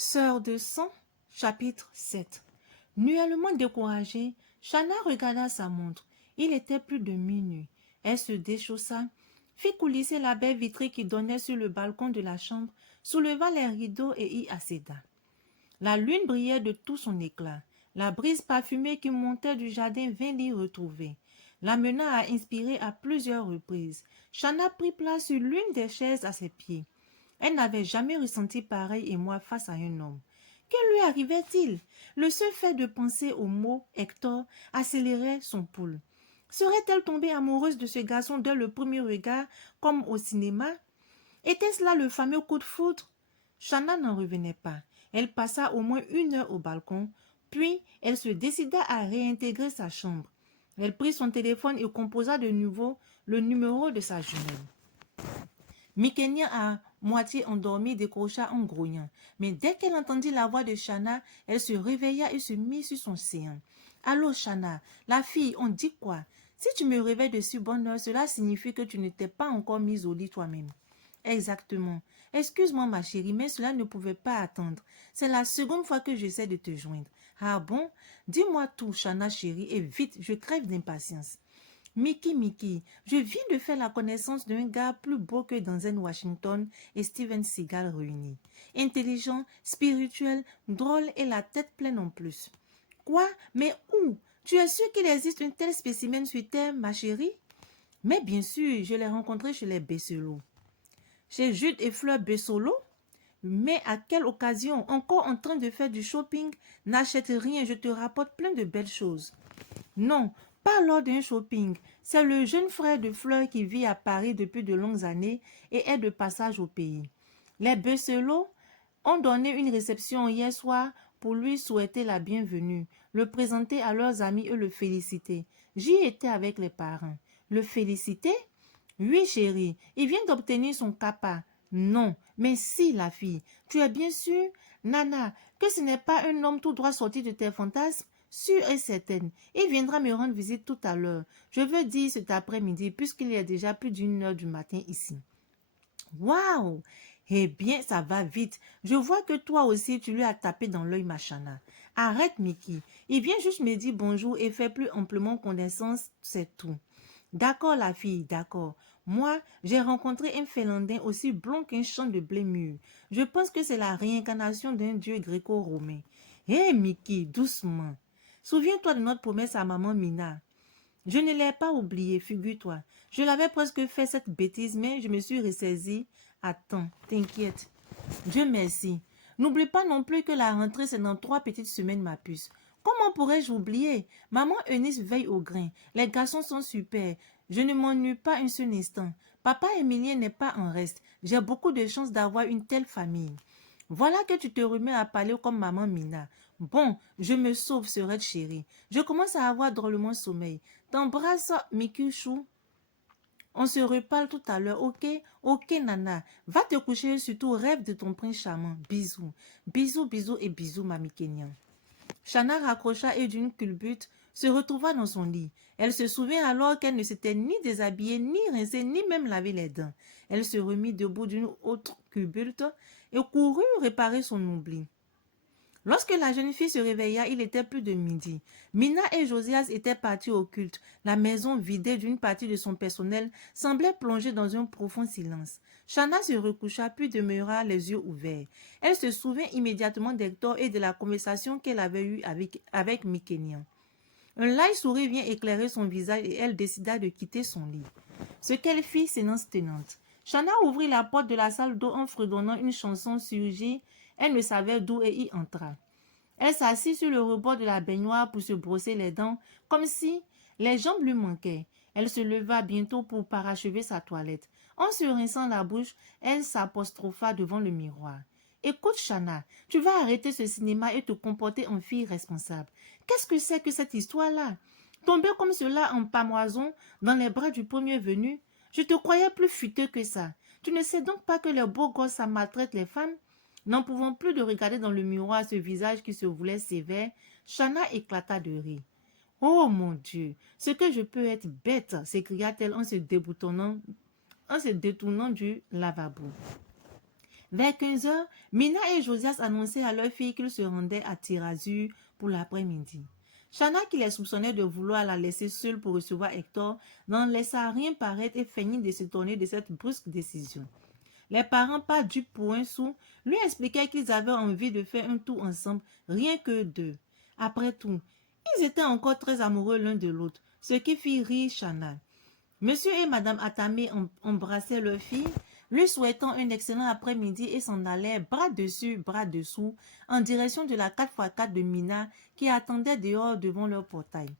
Sœur de sang, chapitre 7. Nullement découragée, Chana regarda sa montre. Il était plus de minuit. Elle se déchaussa, fit coulisser la baie vitrée qui donnait sur le balcon de la chambre, souleva les rideaux et y accéda. La lune brillait de tout son éclat. La brise parfumée qui montait du jardin vint l'y retrouver, l'amenant à inspirer à plusieurs reprises. Chana prit place sur l'une des chaises à ses pieds. Elle n'avait jamais ressenti pareil émoi face à un homme. Que lui arrivait-il? Le seul fait de penser au mot Hector accélérait son pouls. Serait-elle tombée amoureuse de ce garçon dès le premier regard, comme au cinéma? Était-ce là le fameux coup de foudre? Chana n'en revenait pas. Elle passa au moins 1 heure au balcon, puis elle se décida à réintégrer sa chambre. Elle prit son téléphone et composa de nouveau le numéro de sa jumelle. Mikenya, à moitié endormie, décrocha en grognant. Mais dès qu'elle entendit la voix de Chana, elle se réveilla et se mit sur son séant. « Allô, Chana, la fille, on dit quoi? Si tu me réveilles de si bonne heure, cela signifie que tu ne t'es pas encore mise au lit toi-même. » Exactement. Excuse-moi, ma chérie, mais cela ne pouvait pas attendre. C'est la seconde fois que j'essaie de te joindre. Ah bon? Dis-moi tout, Chana chérie, et vite, je crève d'impatience. Mickey, je viens de faire la connaissance d'un gars plus beau que Denzel Washington et Steven Seagal réunis. Intelligent, spirituel, drôle et la tête pleine en plus. Quoi? Mais où? Tu es sûr qu'il existe un tel spécimen sur Terre, ma chérie? Mais bien sûr, je l'ai rencontré chez les Besselot. Chez Jude et Fleur Bessolo? Mais à quelle occasion? Encore en train de faire du shopping? N'achète rien, je te rapporte plein de belles choses. Non, pas lors d'un shopping. C'est le jeune frère de Fleur qui vit à Paris depuis de longues années et est de passage au pays. Les Besselot ont donné une réception hier soir pour lui souhaiter la bienvenue, le présenter à leurs amis et le féliciter. J'y étais avec les parents. Le féliciter? Oui, chérie, il vient d'obtenir son CAPA. Non, mais si, la fille. Tu es bien sûre, Nana, que ce n'est pas un homme tout droit sorti de tes fantasmes? Sûre et certaine. Il viendra me rendre visite tout à l'heure. Je veux dire cet après-midi, puisqu'il y a déjà plus d'1 heure du matin ici. Waouh! Eh bien, ça va vite. Je vois que toi aussi, tu lui as tapé dans l'œil, ma Chana. Arrête, Mickey. Il vient juste me dire bonjour et fait plus amplement connaissance, c'est tout. D'accord, la fille, d'accord. Moi, j'ai rencontré un Finlandais aussi blond qu'un champ de blé mûr. Je pense que c'est la réincarnation d'un dieu gréco-romain. Hé, Mickey, doucement. Souviens-toi de notre promesse à maman Mina. Je ne l'ai pas oublié, figure-toi. Je l'avais presque fait cette bêtise, mais je me suis ressaisie. Attends, t'inquiète. Dieu merci. N'oublie pas non plus que la rentrée, c'est dans 3 petites semaines, ma puce. Comment pourrais-je oublier? Maman Eunice veille au grain. Les garçons sont super. Je ne m'ennuie pas un seul instant. Papa Emilien n'est pas en reste. J'ai beaucoup de chance d'avoir une telle famille. Voilà que tu te remets à parler comme maman Mina. Bon, je me sauve, sœurette chérie. Je commence à avoir drôlement sommeil. T'embrasse, Mickey Chou. On se reparle tout à l'heure, ok? Ok, Nana. Va te coucher et surtout rêve de ton prince charmant. Bisous. Bisous, bisous et bisous, mamie Kenyan. Chana raccrocha et d'une culbute se retrouva dans son lit. Elle se souvint alors qu'elle ne s'était ni déshabillée, ni rincée, ni même lavé les dents. Elle se remit debout d'une autre culbute et courut réparer son oubli. Lorsque la jeune fille se réveilla, il était plus de midi. Mina et Josias étaient partis au culte. La maison, vidée d'une partie de son personnel, semblait plongée dans un profond silence. Chana se recoucha puis demeura les yeux ouverts. Elle se souvint immédiatement d'Hector et de la conversation qu'elle avait eue avec Mikenian. Un light sourire vient éclairer son visage et elle décida de quitter son lit. Ce qu'elle fit, séance tenante. Chana ouvrit la porte de la salle d'eau en fredonnant une chanson surgie. Elle ne savait d'où et y entra. Elle s'assit sur le rebord de la baignoire pour se brosser les dents, comme si les jambes lui manquaient. Elle se leva bientôt pour parachever sa toilette. En se rinçant la bouche, elle s'apostropha devant le miroir. « Écoute, Chana, tu vas arrêter ce cinéma et te comporter en fille responsable. Qu'est-ce que c'est que cette histoire-là? Tomber comme cela en pamoison dans les bras du premier venu? Je te croyais plus futeux que ça. Tu ne sais donc pas que les beaux gosses, ça maltraite les femmes? » N'en pouvant plus de regarder dans le miroir ce visage qui se voulait sévère, Chana éclata de rire. « Oh mon Dieu, ce que je peux être bête !» s'écria-t-elle en se détournant du lavabo. Vers 15 heures, Mina et Josias annonçaient à leur fille qu'ils se rendaient à Tir-Azur pour l'après-midi. Shanna, qui les soupçonnait de vouloir la laisser seule pour recevoir Hector, n'en laissa rien paraître et feignit de se tourner de cette brusque décision. Les parents, pas dupes pour un sou, lui expliquaient qu'ils avaient envie de faire un tour ensemble, rien que deux. Après tout, ils étaient encore très amoureux l'un de l'autre, ce qui fit rire Shanna. Monsieur et Madame Atame embrassaient leur fille, lui souhaitant un excellent après-midi et s'en allaient bras dessus, bras dessous, en direction de la 4x4 de Mina qui attendait dehors devant leur portail.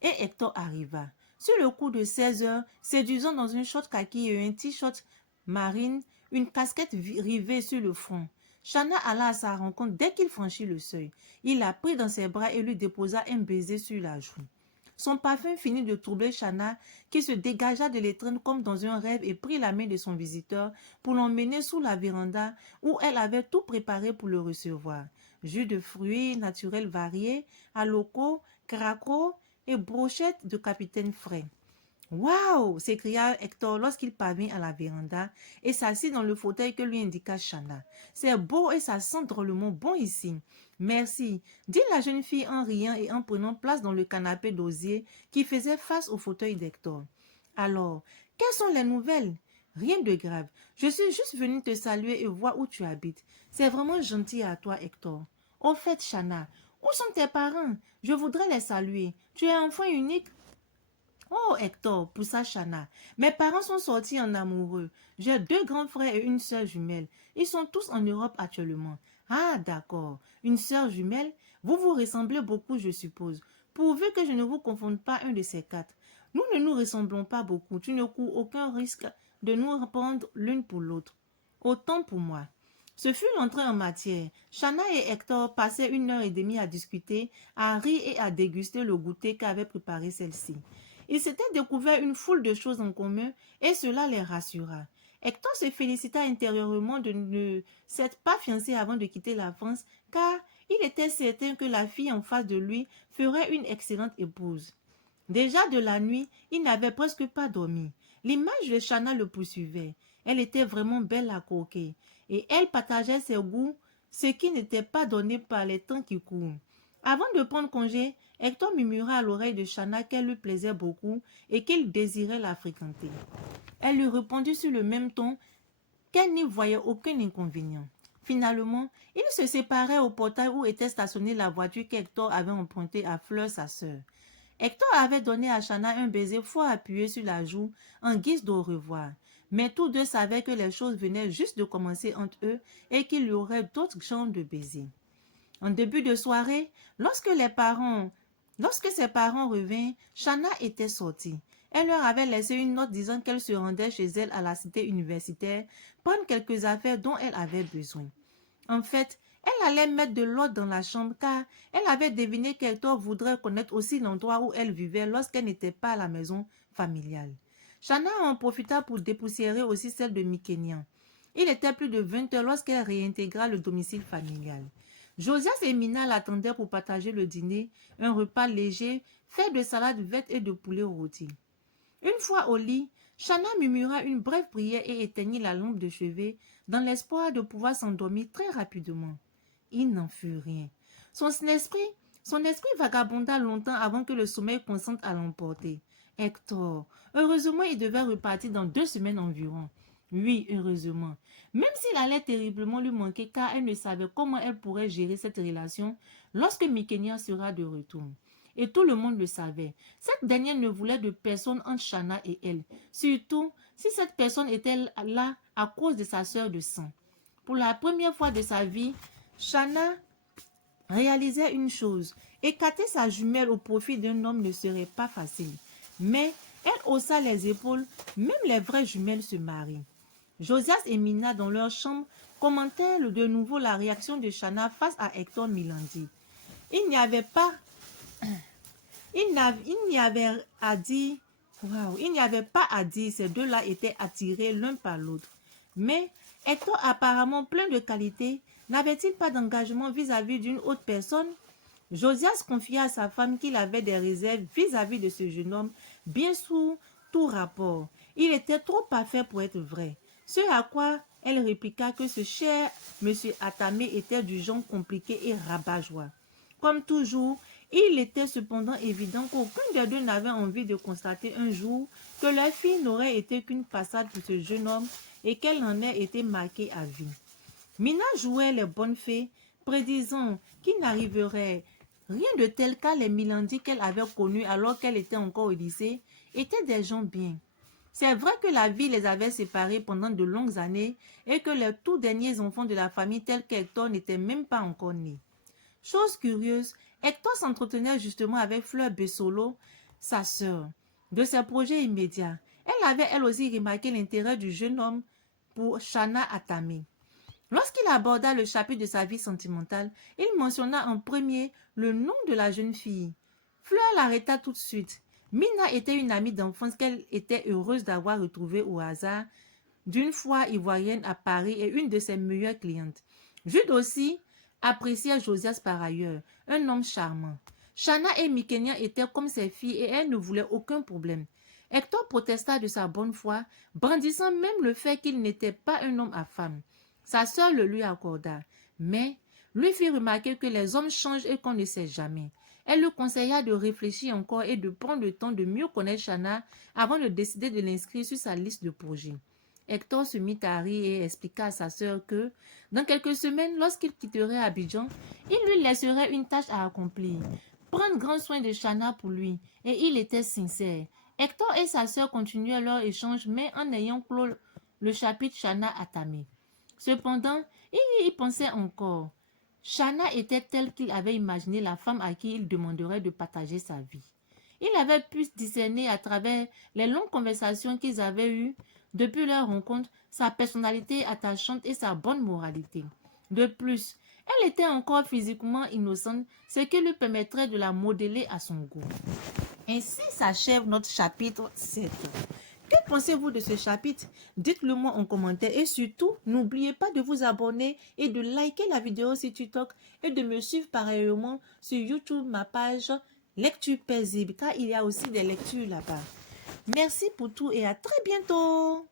Et Hector arriva. Sur le coup de 16 heures, séduisant dans une short kaki et un t-shirt marine, une casquette rivée sur le front. Shanna alla à sa rencontre dès qu'il franchit le seuil. Il la prit dans ses bras et lui déposa un baiser sur la joue. Son parfum finit de troubler Shanna, qui se dégagea de l'étreinte comme dans un rêve et prit la main de son visiteur pour l'emmener sous la véranda où elle avait tout préparé pour le recevoir. Jus de fruits naturels variés, alocos, cracos et brochettes de capitaine frais. « Waouh !» s'écria Hector lorsqu'il parvint à la véranda et s'assit dans le fauteuil que lui indiqua Shanna. « C'est beau et ça sent drôlement bon ici. »« Merci, » dit la jeune fille en riant et en prenant place dans le canapé d'osier qui faisait face au fauteuil d'Hector. « Alors, quelles sont les nouvelles ?»« Rien de grave. Je suis juste venue te saluer et voir où tu habites. C'est vraiment gentil à toi, Hector. »« Au fait, Shanna, où sont tes parents? Je voudrais les saluer. Tu es enfant unique? » Oh, Hector, poussa Shanna. Mes parents sont sortis en amoureux. J'ai deux grands frères et une sœur jumelle. Ils sont tous en Europe actuellement. Ah, d'accord. Une sœur jumelle? Vous vous ressemblez beaucoup, je suppose. Pourvu que je ne vous confonde pas un de ces quatre. Nous ne nous ressemblons pas beaucoup. Tu ne cours aucun risque de nous prendre l'une pour l'autre. Autant pour moi. Ce fut l'entrée en matière. Shanna et Hector passaient 1 heure et demie à discuter, à rire et à déguster le goûter qu'avait préparé celle-ci. Ils s'étaient découvert une foule de choses en commun et cela les rassura. Hector se félicita intérieurement de ne s'être pas fiancé avant de quitter la France car il était certain que la fille en face de lui ferait une excellente épouse. Déjà de la nuit, il n'avait presque pas dormi. L'image de Shanna le poursuivait. Elle était vraiment belle à croquer et elle partageait ses goûts, ce qui n'était pas donné par les temps qui courent. Avant de prendre congé, Hector murmura à l'oreille de Shanna qu'elle lui plaisait beaucoup et qu'il désirait la fréquenter. Elle lui répondit sur le même ton qu'elle n'y voyait aucun inconvénient. Finalement, ils se séparaient au portail où était stationnée la voiture qu'Hector avait empruntée à Fleur, sa sœur. Hector avait donné à Shanna un baiser fort appuyé sur la joue en guise d'au revoir. Mais tous deux savaient que les choses venaient juste de commencer entre eux et qu'il y aurait d'autres genres de baisers. En début de soirée, lorsque ses parents revinrent, Shanna était sortie. Elle leur avait laissé une note disant qu'elle se rendait chez elle à la cité universitaire prendre quelques affaires dont elle avait besoin. En fait, elle allait mettre de l'ordre dans la chambre car elle avait deviné qu'Hector voudrait connaître aussi l'endroit où elle vivait lorsqu'elle n'était pas à la maison familiale. Shanna en profita pour dépoussiérer aussi celle de Mikenian. Il était plus de 20 heures lorsqu'elle réintégra le domicile familial. Josias et Mina l'attendaient pour partager le dîner, un repas léger fait de salade verte et de poulet rôti. Une fois au lit, Shanna murmura une brève prière et éteignit la lampe de chevet dans l'espoir de pouvoir s'endormir très rapidement. Il n'en fut rien. Son esprit vagabonda longtemps avant que le sommeil consente à l'emporter. Hector, heureusement, il devait repartir dans 2 semaines environ. Oui, heureusement. Même s'il allait terriblement lui manquer car elle ne savait comment elle pourrait gérer cette relation lorsque Mikenia sera de retour. Et tout le monde le savait. Cette dernière ne voulait de personne entre Shanna et elle, surtout si cette personne était là à cause de sa sœur de sang. Pour la première fois de sa vie, Shanna réalisait une chose. Écarter sa jumelle au profit d'un homme ne serait pas facile. Mais elle haussa les épaules, même les vraies jumelles se marient. Josias et Mina, dans leur chambre, commentèrent de nouveau la réaction de Shanna face à Hector Milandi. Il n'y avait pas à dire, ces deux-là étaient attirés l'un par l'autre. Mais Hector, apparemment plein de qualités, n'avait-il pas d'engagement vis-à-vis d'une autre personne? Josias confia à sa femme qu'il avait des réserves vis-à-vis de ce jeune homme, bien sous tout rapport. Il était trop parfait pour être vrai. Ce à quoi Elle répliqua que ce cher monsieur Atame était du genre compliqué et rabat-joie. Comme toujours, il était cependant évident qu'aucun des deux n'avait envie de constater un jour que leur fille n'aurait été qu'une passade pour ce jeune homme et qu'elle en ait été marquée à vie. Mina jouait les bonnes fées, prédisant qu'il n'arriverait rien de tel car les Milandi qu'elle avait connus alors qu'elle était encore au lycée étaient des gens bien. C'est vrai que la vie les avait séparés pendant de longues années et que les tout derniers enfants de la famille tels qu'Hector n'étaient même pas encore nés. Chose curieuse, Hector s'entretenait justement avec Fleur Bessolo, sa sœur, de ses projets immédiats. Elle avait elle aussi remarqué l'intérêt du jeune homme pour Shana Atame. Lorsqu'il aborda le chapitre de sa vie sentimentale, il mentionna en premier le nom de la jeune fille. Fleur l'arrêta tout de suite. Mina était une amie d'enfance qu'elle était heureuse d'avoir retrouvée au hasard, d'une fois ivoirienne à Paris et une de ses meilleures clientes. Jude aussi appréciait Josias par ailleurs, un homme charmant. Shana et Mikenya étaient comme ses filles et elles ne voulaient aucun problème. Hector protesta de sa bonne foi, brandissant même le fait qu'il n'était pas un homme à femme. Sa sœur le lui accorda, mais lui fit remarquer que les hommes changent et qu'on ne sait jamais. Elle lui conseilla de réfléchir encore et de prendre le temps de mieux connaître Shana avant de décider de l'inscrire sur sa liste de projets. Hector se mit à rire et expliqua à sa sœur que, dans quelques semaines, lorsqu'il quitterait Abidjan, il lui laisserait une tâche à accomplir, prendre grand soin de Shana pour lui, et il était sincère. Hector et sa sœur continuèrent leur échange, mais en ayant clos le chapitre Shana Atame. Cependant, il y pensait encore. Shana était telle qu'il avait imaginé la femme à qui il demanderait de partager sa vie. Il avait pu discerner à travers les longues conversations qu'ils avaient eues depuis leur rencontre sa personnalité attachante et sa bonne moralité. De plus, elle était encore physiquement innocente, ce qui lui permettrait de la modeler à son goût. Ainsi s'achève notre chapitre 7. Que pensez-vous de ce chapitre? Dites-le moi en commentaire et surtout, n'oubliez pas de vous abonner et de liker la vidéo sur TikTok et de me suivre pareillement sur YouTube, ma page Lecture Paisible, car il y a aussi des lectures là-bas. Merci pour tout et à très bientôt.